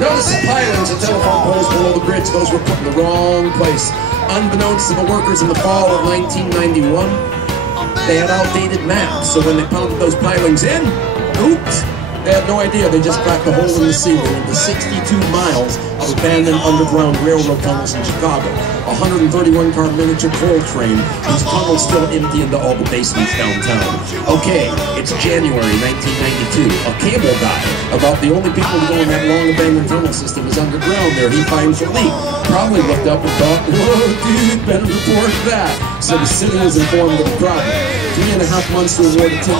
Notice the pilings and telephone poles below the bridge. Those were put in the wrong place. Unbeknownst to the workers in the fall of 1991, they had outdated maps. So when they pounded those pilings in, oops, they had no idea. They just cracked a hole in the ceiling into 62 miles of abandoned underground railroad tunnels in Chicago. A 131-car miniature coal train whose tunnels still empty into all the basements downtown. Okay, it's January 1992. A cable guy, about the only people who go in that long abandoned tunnel system, is underground there. He finds a leak. Probably looked up and thought, whoa, dude, better report that. So the city was informed of the problem. 3.5 months to award a $10,000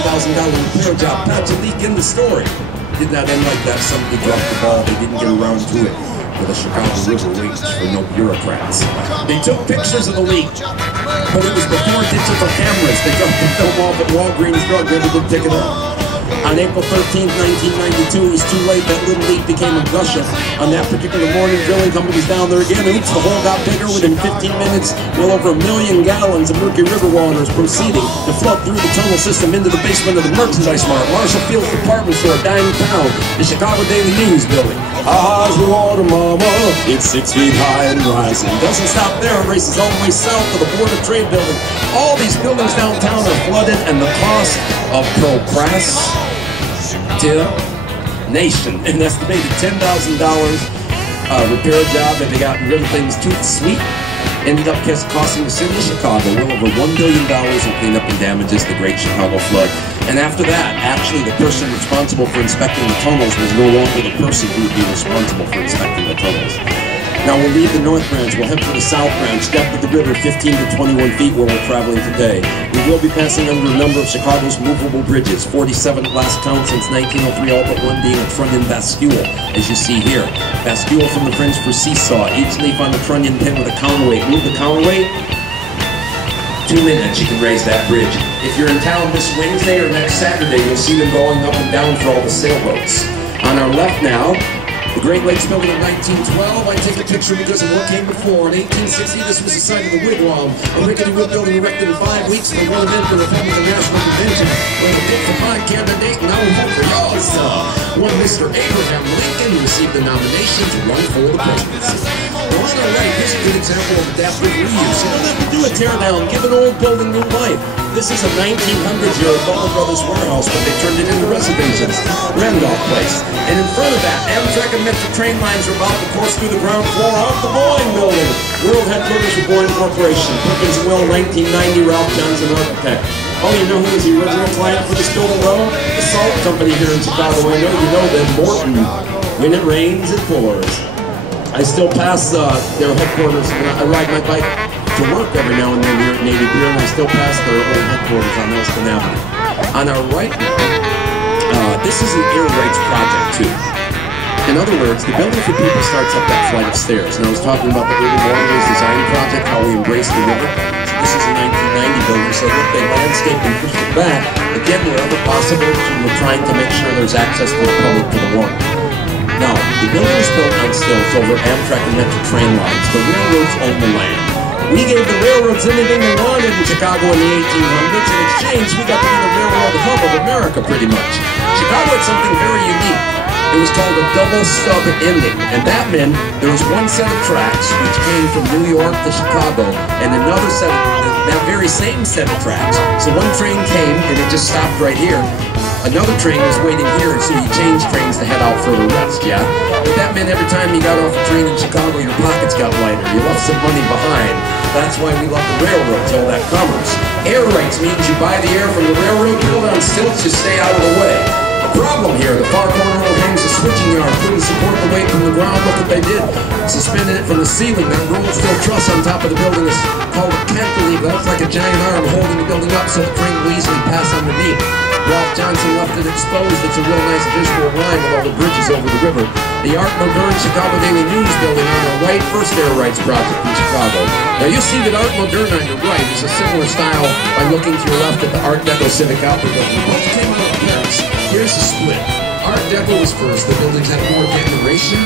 repair job. Patch a leak in the story. Did not end like that. Somebody dropped the ball. They didn't get around to it. For the Chicago River waits for no bureaucrats. They took pictures of the leak, but it was before digital cameras. They dropped the film off at Walgreens Drug. Never did pick it up. On April 13, 1992, it was too late. That little leak became a gusher. On that particular morning, drilling companies down there again. Oops, the hole got bigger. Within 15 minutes, well over 1 million gallons of murky river water is proceeding to flood through the tunnel system into the basement of the merchandise mart, Marshall Field's department store, downtown, the Chicago Daily News building. Ah's the water, mama. It's 6 feet high and rising. Doesn't stop there. It races all the way south to the Board of Trade building. All these buildings downtown are flooded, and the cost of procrastination, an estimated $10,000 repair job that they got rid of things too sweet, ended up costing the city of Chicago well over $1 billion in cleanup and damages, the Great Chicago Flood. And after that, actually the person responsible for inspecting the tunnels was no longer the person who would be responsible for inspecting the tunnels. Now we'll leave the North Branch, we'll head for the South Branch, depth of the river 15 to 21 feet where we're traveling today. We will be passing under a number of Chicago's movable bridges, 47 at last count since 1903, all but one being a trunnion bascule, as you see here. Bascule from the French for seesaw, each leaf on the trunnion pin with a counterweight. Move the counterweight, 2 minutes you can raise that bridge. If you're in town this Wednesday or next Saturday, you'll see them going up and down for all the sailboats. On our left now, the Great Lakes Building of 1912, I take a picture because of what came before. In 1860, this was the site of the Wigwam, a rickety wood building erected in 5 weeks for one event for the Republican National Convention, where the pick for 5 candidate, and now we vote for yours, one Mr. Abraham Lincoln, who received the nomination to run for the presidency. Now on our right, here's a good example of adaptive reuse. You don't have to do a teardown, give an old building new life. This is a 1900s-year-old Butler Brothers warehouse, but they turned it into residences. Randolph Place. And in front of that, Amtrak and Metro train lines are about to course through the ground floor of the Boeing building. World headquarters for Boeing Corporation. Perkins & Will, 1990, Ralph Johnson, architect. Oh, you know who was the original client for this building, though? The salt company here in Chicago. I know you know them, Morton. When it rains, it pours. I still pass their headquarters when I ride my bike to work every now and then here at Navy Pier, and I still pass their old headquarters on Elston Avenue. On our right now, this is an air rights project too. In other words, the Building for People starts up that flight of stairs. And I was talking about the Urban Waterways Design Project, how we embrace the river. So this is a 1990 building, so that they landscaped and pushed it back, again, wherever possible, we're trying to make sure there's access for the public to the water. Now, the building was built on stilts over Amtrak and Metro train lines. The railroads own the land. We gave the railroads anything they wanted in Chicago in the 1800s. In exchange, we got to be the railroad hub of America, pretty much. Chicago had something very unique. It was called a double stub ending, and that meant there was one set of tracks which came from New York to Chicago, and another set of that very same set of tracks. So one train came, and it just stopped right here. Another train was waiting here, so you changed trains to head out further west, yeah? But that meant every time you got off a train in Chicago, your pockets got lighter. You left some money behind. That's why we love the railroads, all that commerce. Air rights means you buy the air from the railroad, build on stilts, you stay out of the way. The problem here, the far corner overhangs the switching yard, couldn't support the weight from the ground. Look what they did. Suspended it from the ceiling. That rolled steel truss on top of the building is called a cantilever. That's like a giant arm holding the building up so the train will easily pass underneath. Ralph Johnson left it exposed. It's a real nice visual line with all the bridges over the river. The Art Moderne Chicago Daily News building on the right, first air rights project in Chicago. Now you see that Art Moderne on your right is a similar style by looking to your left at the Art Deco Civic Outlet building. Both came out of Paris. Here's the split. Art Deco was first. The buildings had more decoration.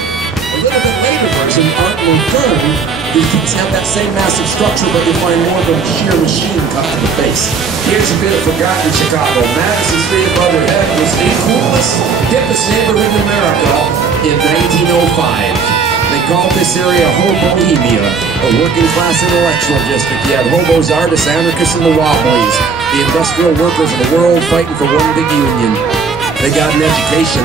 A little bit later version, Art Moderne, these things have that same massive structure, but you find more of a sheer machine cut to the face. Here's a bit of forgotten Chicago. Madison Street above your head was the coolest, hippest neighborhood in America in 1905. They called this area Hobohemia, a working class intellectual district. You had hobos, artists, anarchists, and the wobblies, the industrial workers of the world fighting for one big union. They got an education.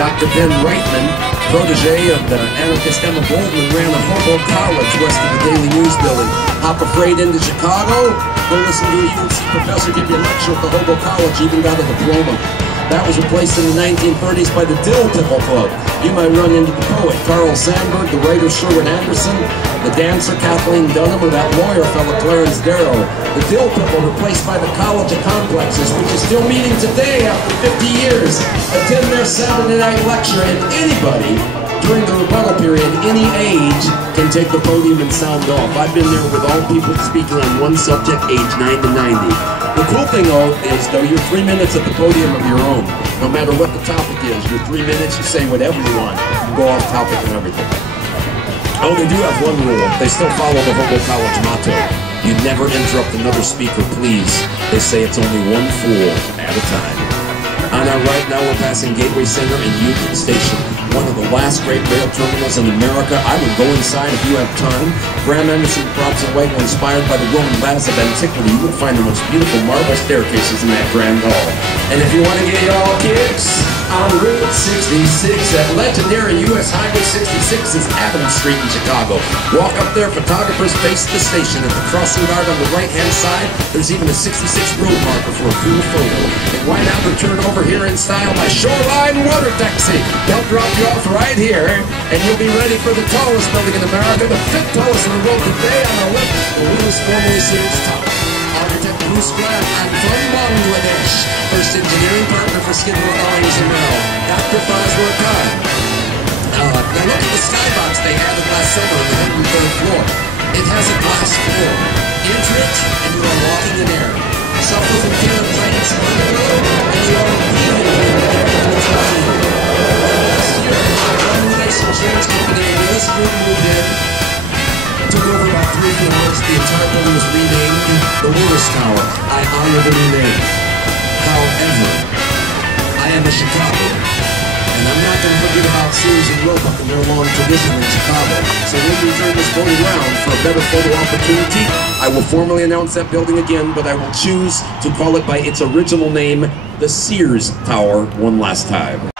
Dr. Ben Reitman, protege of the anarchist Emma Goldman, ran a hobo college west of the Daily News building. Hop a freight into Chicago, go listen to a UNC professor give you a lecture at the hobo college, even got a diploma. That was replaced in the 1930s by the Dill Pickle Club. You might run into the poet Carl Sandburg, the writer Sherwood Anderson, the dancer Kathleen Dunham, or that lawyer fellow Clarence Darrow. The Dill Pickle replaced by the College of Complexes, which is still meeting today after 50 years. Attend their Saturday night lecture, and anybody during the rebuttal period, any age, can take the podium and sound off. I've been there with all people speaking on one subject, age 9 to 90. The cool thing, though, is you're 3 minutes at the podium of your own. No matter what the topic is, you're 3 minutes, you say whatever you want. You go off topic and everything. Oh, they do have one rule. They still follow the Hobo College motto. You never interrupt another speaker, please. They say it's only one fool at a time. On our right now, we're passing Gateway Center and Union Station, one of the last great rail terminals in America. I would go inside if you have time. Graham Emerson props a wagon inspired by the Roman baths of antiquity. You will find the most beautiful marble staircases in that grand hall. And if you want to get your kicks on Route 66 at legendary US Highway 66 is Adams Street in Chicago. Walk up there, photographers face the station. At the crossing guard on the right-hand side, there's even a 66 road marker for a cool photo. And why not return over here in style by Shoreline Water Taxi? They'll drop you off right here, and you'll be ready for the tallest building in America, the 5th tallest in the world today on the left, the world's formerly Sears Tower. Architect Bruce Grant, I'm from Bangladesh. First engineering partner for Skidmore, Owings & Merrill. Dr. Fazlur Khan. Now look at the skybox they added last summer on the 103rd floor. It has a glass floor. Enter it, and you are walking in air. Suffer from carrot planes underglow, and you are breathing last year, one nice insurance company in this room moved in. Took over about 3 floors. The entire building was renamed the Willis Tower. I honor the new name. However, I am a Chicagoan, and I'm not going to forget about Sears and Roebuck and their long tradition in Chicago. So when we turn this building around for a better photo opportunity, I will formally announce that building again, but I will choose to call it by its original name, the Sears Tower, one last time.